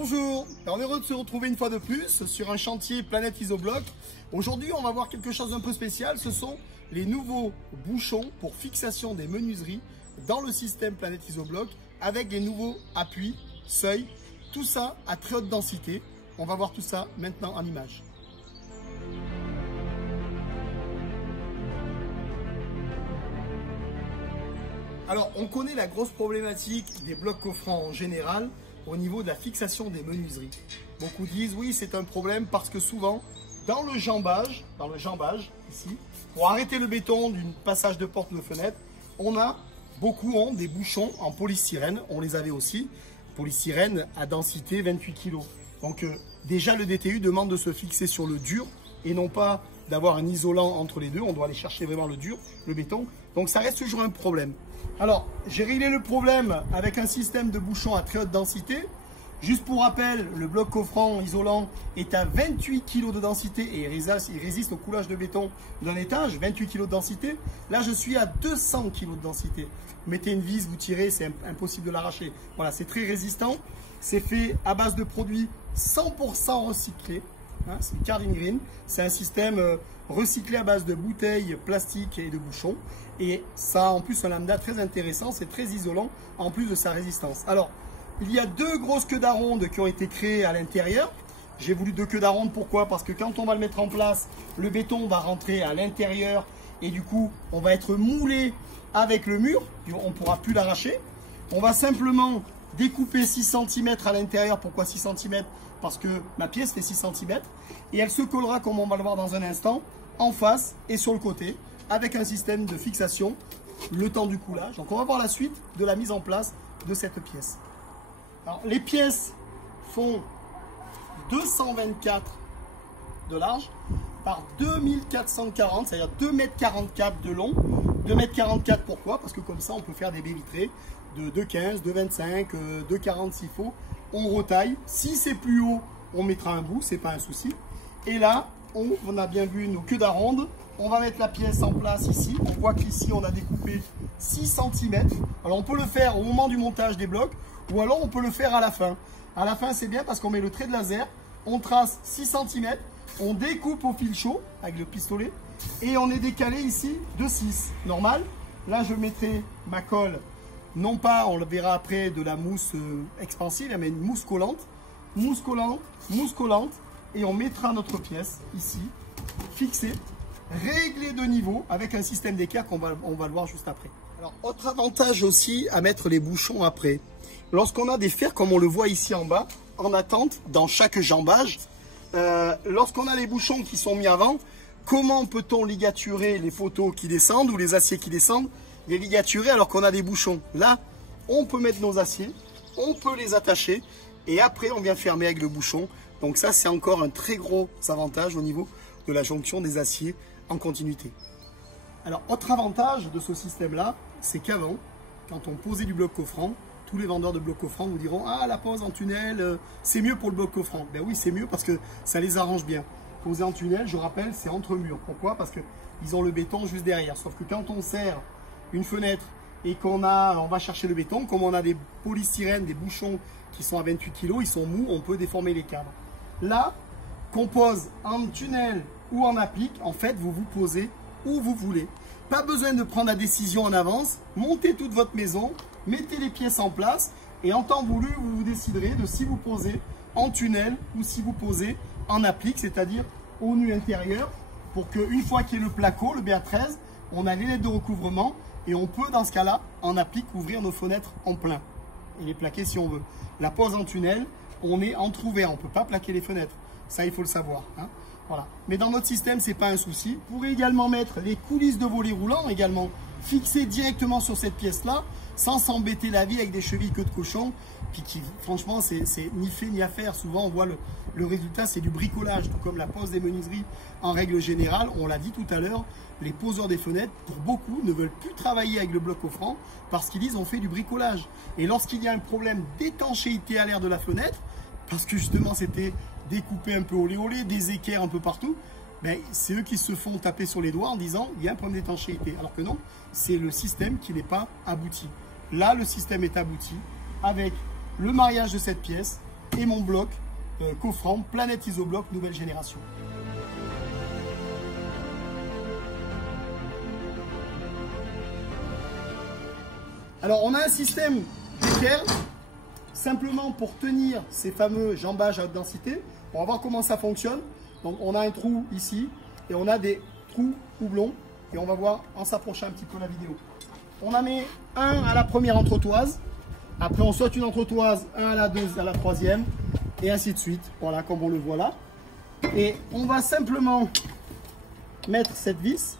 Bonjour, on est heureux de se retrouver une fois de plus sur un chantier Planète Isobloc. Aujourd'hui, on va voir quelque chose d'un peu spécial. Ce sont les nouveaux bouchons pour fixation des menuiseries dans le système Planète Isobloc avec des nouveaux appuis, seuils, tout ça à très haute densité. On va voir tout ça maintenant en images. Alors, on connaît la grosse problématique des blocs coffrants en général au niveau de la fixation des menuiseries. Beaucoup disent oui, c'est un problème parce que souvent, dans le jambage ici, pour arrêter le béton d'une passage de porte ou de fenêtre, beaucoup ont des bouchons en polystyrène. On les avait aussi, polystyrène à densité 28 kg. Donc déjà le DTU demande de se fixer sur le dur et non pas d'avoir un isolant entre les deux. On doit aller chercher vraiment le dur, le béton. Donc ça reste toujours un problème. Alors, j'ai réglé le problème avec un système de bouchons à très haute densité. Juste pour rappel, le bloc coffrant isolant est à 28 kg de densité et il résiste au coulage de béton d'un étage, 28 kg de densité. Là, je suis à 200 kg de densité. Vous mettez une vis, vous tirez, c'est impossible de l'arracher. Voilà, c'est très résistant. C'est fait à base de produits 100% recyclés. C'est du Cardin Green. C'est un système recyclé à base de bouteilles, plastiques et de bouchons. Et ça a en plus un lambda très intéressant. C'est très isolant en plus de sa résistance. Alors, il y a deux grosses queues d'aronde qui ont été créées à l'intérieur. J'ai voulu deux queues d'aronde. Pourquoi? Parce que quand on va le mettre en place, le béton va rentrer à l'intérieur et du coup, on va être moulé avec le mur. On ne pourra plus l'arracher. On va simplement découper 6 cm à l'intérieur. Pourquoi 6 cm? Parce que ma pièce fait 6 cm et elle se collera, comme on va le voir dans un instant, en face et sur le côté avec un système de fixation le temps du coulage. Donc on va voir la suite de la mise en place de cette pièce. Alors, les pièces font 224 de large par 2440, c'est-à-dire 2,44 m de long. 2,44 m pourquoi? Parce que comme ça on peut faire des baies vitrées de 2,15, 2,25, 2,40 s'il faut. On retaille. Si c'est plus haut, on mettra un bout, c'est pas un souci. Et là, on a bien vu nos queues d'aronde. On va mettre la pièce en place ici. On voit qu'ici, on a découpé 6 cm. Alors, on peut le faire au moment du montage des blocs ou alors on peut le faire à la fin. À la fin, c'est bien parce qu'on met le trait de laser, on trace 6 cm, on découpe au fil chaud avec le pistolet et on est décalé ici de 6. Normal. Là, je mettrai ma colle. Non pas, on le verra après, de la mousse expansive, mais une mousse collante, et on mettra notre pièce ici, fixée, réglée de niveau, avec un système d'équerre qu'on va le voir juste après. Alors, autre avantage aussi à mettre les bouchons après. Lorsqu'on a des fers, comme on le voit ici en bas, en attente, dans chaque jambage, lorsqu'on a les bouchons qui sont mis avant, comment peut-on ligaturer les poteaux qui descendent ou les aciers qui descendent? Les ligaturer alors qu'on a des bouchons. Là, on peut mettre nos aciers, on peut les attacher et après on vient fermer avec le bouchon. Donc ça, c'est encore un très gros avantage au niveau de la jonction des aciers en continuité. Alors, autre avantage de ce système-là, c'est qu'avant, quand on posait du bloc coffrant, tous les vendeurs de blocs coffrants vous diront « Ah, la pose en tunnel, c'est mieux pour le bloc coffrant. » Ben oui, c'est mieux parce que ça les arrange bien. Poser en tunnel, je rappelle, c'est entre murs. Pourquoi? Parce qu'ils ont le béton juste derrière. Sauf que quand on serre une fenêtre et on va chercher le béton, comme on a des polystyrènes, des bouchons qui sont à 28 kg, ils sont mous, on peut déformer les cadres. Là, qu'on pose en tunnel ou en applique, en fait, vous vous posez où vous voulez. Pas besoin de prendre la décision en avance, montez toute votre maison, mettez les pièces en place et en temps voulu, vous vous déciderez de si vous posez en tunnel ou si vous posez en applique, c'est-à-dire au nu intérieur, pour qu'une fois qu'il y ait le placo, le BA13, on a les lettres de recouvrement. Et on peut, dans ce cas-là, en applique, ouvrir nos fenêtres en plein et les plaquer si on veut. La pose en tunnel, on est entrouvert, on ne peut pas plaquer les fenêtres. Ça, il faut le savoir. Voilà. Mais dans notre système, ce n'est pas un souci. Vous pourrez également mettre les coulisses de volets roulants, également fixées directement sur cette pièce-là, sans s'embêter la vie avec des chevilles queue de cochon. Puis qui, franchement, c'est ni fait ni à faire. Souvent, on voit le résultat, c'est du bricolage. Tout comme la pose des menuiseries, en règle générale, on l'a dit tout à l'heure, les poseurs des fenêtres, pour beaucoup, ne veulent plus travailler avec le bloc coffrant parce qu'ils disent on fait du bricolage. Et lorsqu'il y a un problème d'étanchéité à l'air de la fenêtre, parce que justement c'était découpé un peu olé olé, des équerres un peu partout, ben, c'est eux qui se font taper sur les doigts en disant il y a un problème d'étanchéité. Alors que non, c'est le système qui n'est pas abouti. Là, le système est abouti avec le mariage de cette pièce, et mon bloc coffrant Planète Isobloc nouvelle génération. Alors on a un système d'équerre simplement pour tenir ces fameux jambages à haute densité. On va voir comment ça fonctionne. Donc on a un trou ici et on a des trous houblons et on va voir en s'approchant un petit peu la vidéo. On en met un à la première entretoise, après on saute une entretoise, un à la deuxième, à la troisième et ainsi de suite. Voilà, comme on le voit là. Et on va simplement mettre cette vis.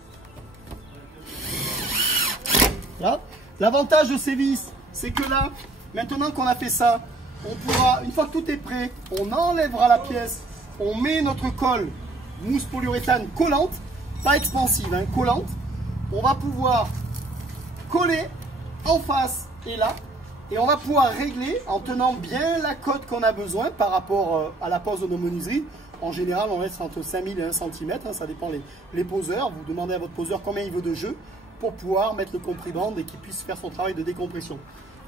Là. L'avantage de ces vis, c'est que là, maintenant qu'on a fait ça, on pourra, une fois que tout est prêt, on enlèvera la pièce, on met notre colle mousse polyuréthane collante, pas expansive, hein, collante. On va pouvoir coller en face et là, et on va pouvoir régler en tenant bien la cote qu'on a besoin par rapport à la pose de nos menuiseries. En général, on reste entre 5000 et 1 cm, hein, ça dépend les poseurs. Vous demandez à votre poseur combien il veut de jeu pour pouvoir mettre le comprimande et qu'il puisse faire son travail de décompression.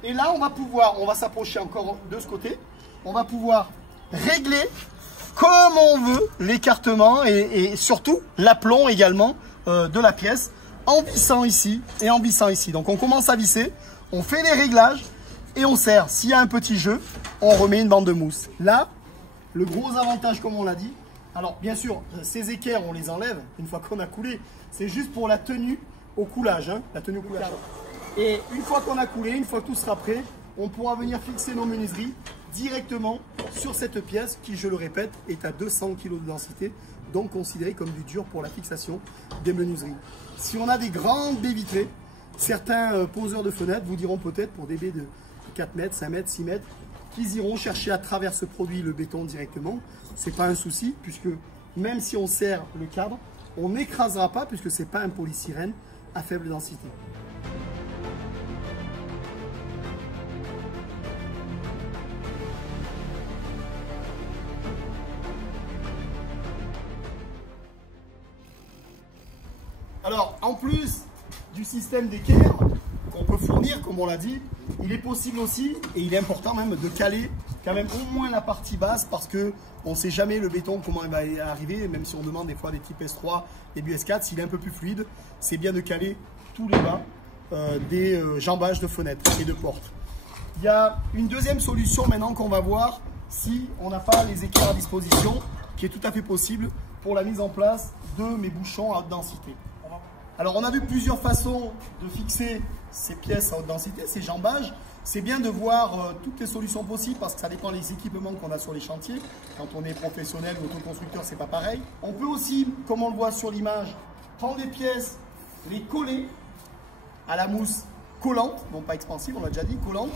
Et là, on va s'approcher encore de ce côté. On va pouvoir régler comme on veut l'écartement et surtout l'aplomb également de la pièce en vissant ici et en vissant ici. Donc on commence à visser, on fait les réglages et on serre. S'il y a un petit jeu, on remet une bande de mousse. Là, le gros avantage, comme on l'a dit, alors bien sûr, ces équerres, on les enlève une fois qu'on a coulé. C'est juste pour la tenue au coulage, hein, la tenue au coulage. Et une fois qu'on a coulé, une fois que tout sera prêt, on pourra venir fixer nos menuiseries directement sur cette pièce qui, je le répète, est à 200 kg de densité, donc considérée comme du dur pour la fixation des menuiseries. Si on a des grandes baies vitrées, certains poseurs de fenêtres vous diront peut-être pour des baies de 4 mètres, 5 mètres, 6 mètres, qu'ils iront chercher à travers ce produit le béton directement. Ce n'est pas un souci, puisque même si on serre le cadre, on n'écrasera pas puisque ce n'est pas un polystyrène à faible densité. Alors, en plus du système d'équerre qu'on peut fournir, comme on l'a dit, il est possible aussi, et il est important même, de caler quand même au moins la partie basse parce que on ne sait jamais le béton comment il va arriver, même si on demande des fois des types S3, début S4, s'il est un peu plus fluide, c'est bien de caler tous les bas des jambages de fenêtres et de portes. Il y a une deuxième solution maintenant qu'on va voir si on n'a pas les équerres à disposition, qui est tout à fait possible pour la mise en place de mes bouchons à haute densité. Alors on a vu plusieurs façons de fixer ces pièces à haute densité, ces jambages. C'est bien de voir toutes les solutions possibles parce que ça dépend des équipements qu'on a sur les chantiers. Quand on est professionnel ou autoconstructeur, c'est pas pareil. On peut aussi, comme on le voit sur l'image, prendre des pièces, les coller à la mousse collante, non pas expansive, on l'a déjà dit, collante.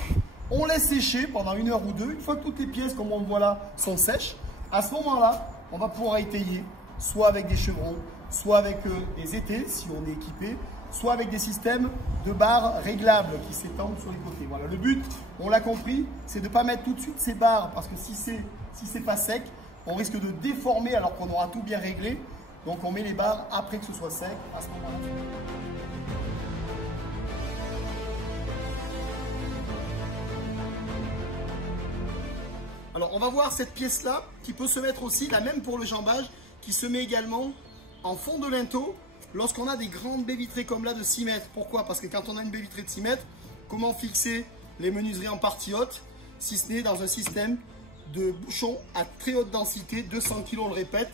On laisse sécher pendant 1 heure ou 2. Une fois que toutes les pièces, comme on le voit là, sont sèches, à ce moment-là, on va pouvoir étayer, soit avec des chevrons, soit avec des étais, si on est équipé, soit avec des systèmes de barres réglables qui s'étendent sur les côtés. Voilà, le but, on l'a compris, c'est de ne pas mettre tout de suite ces barres parce que si c'est pas sec, on risque de déformer alors qu'on aura tout bien réglé. Donc on met les barres après que ce soit sec à ce moment-là. Alors on va voir cette pièce-là qui peut se mettre aussi, la même pour le jambage, qui se met également en fond de linteau lorsqu'on a des grandes baies vitrées comme là de 6 mètres. Pourquoi? Parce que quand on a une baie vitrée de 6 mètres, comment fixer les menuiseries en partie haute si ce n'est dans un système de bouchons à très haute densité, 200 kg on le répète.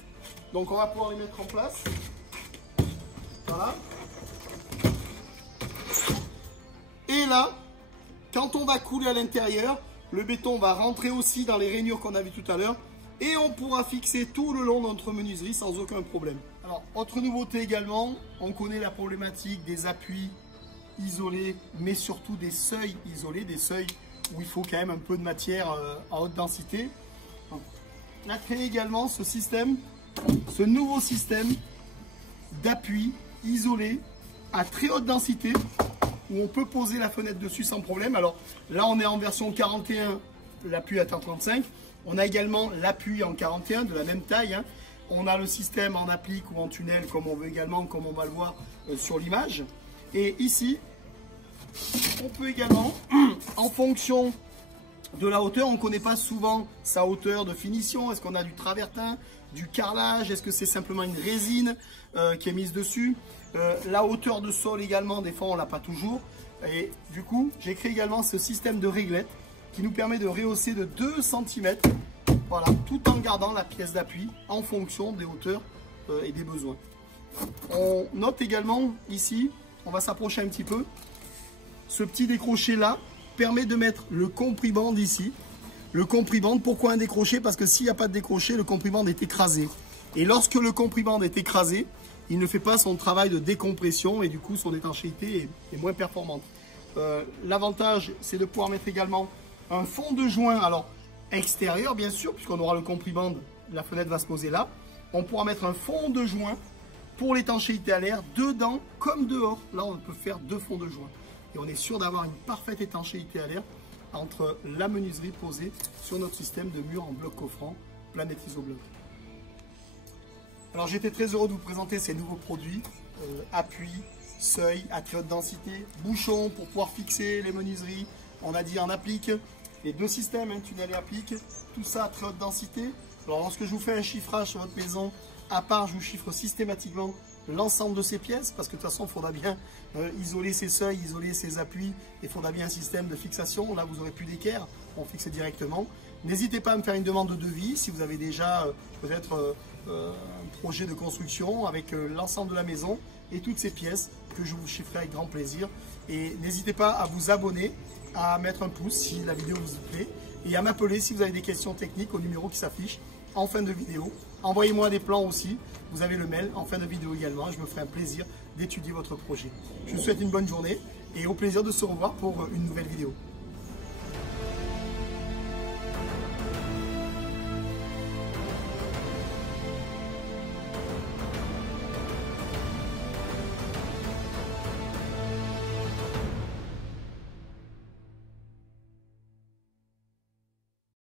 Donc on va pouvoir les mettre en place. Voilà. Et là, quand on va couler à l'intérieur, le béton va rentrer aussi dans les rainures qu'on a vues tout à l'heure et on pourra fixer tout le long de notre menuiserie sans aucun problème. Alors, autre nouveauté également, on connaît la problématique des appuis isolés, mais surtout des seuils isolés, des seuils où il faut quand même un peu de matière à haute densité. Donc, on a créé également ce système, ce nouveau système d'appui isolé à très haute densité où on peut poser la fenêtre dessus sans problème. Alors là, on est en version 41, l'appui à 35. On a également l'appui en 41 de la même taille. Hein. On a le système en applique ou en tunnel comme on veut également, comme on va le voir sur l'image. Et ici, on peut également, en fonction De la hauteur, on ne connaît pas souvent sa hauteur de finition. Est-ce qu'on a du travertin, du carrelage? Est-ce que c'est simplement une résine qui est mise dessus? La hauteur de sol également, des fois on ne l'a pas toujours. Et du coup, j'ai créé également ce système de réglette qui nous permet de rehausser de 2 cm, voilà, tout en gardant la pièce d'appui en fonction des hauteurs et des besoins. On note également ici, on va s'approcher un petit peu, ce petit décroché là permet de mettre le compriband ici. Le compriband, pourquoi un décroché? Parce que s'il n'y a pas de décroché, le compriband est écrasé. Et lorsque le compriband est écrasé, il ne fait pas son travail de décompression et du coup son étanchéité est moins performante. L'avantage, c'est de pouvoir mettre également un fond de joint, alors extérieur bien sûr, puisqu'on aura le compriband, la fenêtre va se poser là. On pourra mettre un fond de joint pour l'étanchéité à l'air, dedans comme dehors. Là, on peut faire 2 fonds de joint. Et on est sûr d'avoir une parfaite étanchéité à l'air entre la menuiserie posée sur notre système de mur en bloc coffrant Planète Isobloc. Alors j'étais très heureux de vous présenter ces nouveaux produits, appui, seuil à très haute densité, bouchon pour pouvoir fixer les menuiseries, on a dit en applique, les 2 systèmes, tunnel et applique, tout ça à très haute densité. Alors lorsque je vous fais un chiffrage sur votre maison, à part je vous chiffre systématiquement l'ensemble de ces pièces, parce que de toute façon il faudra bien isoler ces seuils, isoler ces appuis, il faudra bien un système de fixation. Là vous n'aurez plus d'équerre, on fixe directement. N'hésitez pas à me faire une demande de devis si vous avez déjà peut-être un projet de construction avec l'ensemble de la maison et toutes ces pièces que je vous chiffrerai avec grand plaisir. Et n'hésitez pas à vous abonner, à mettre un pouce si la vidéo vous plaît et à m'appeler si vous avez des questions techniques au numéro qui s'affiche en fin de vidéo. Envoyez-moi des plans aussi, vous avez le mail en fin de vidéo également, je me ferai un plaisir d'étudier votre projet. Je vous souhaite une bonne journée et au plaisir de se revoir pour une nouvelle vidéo.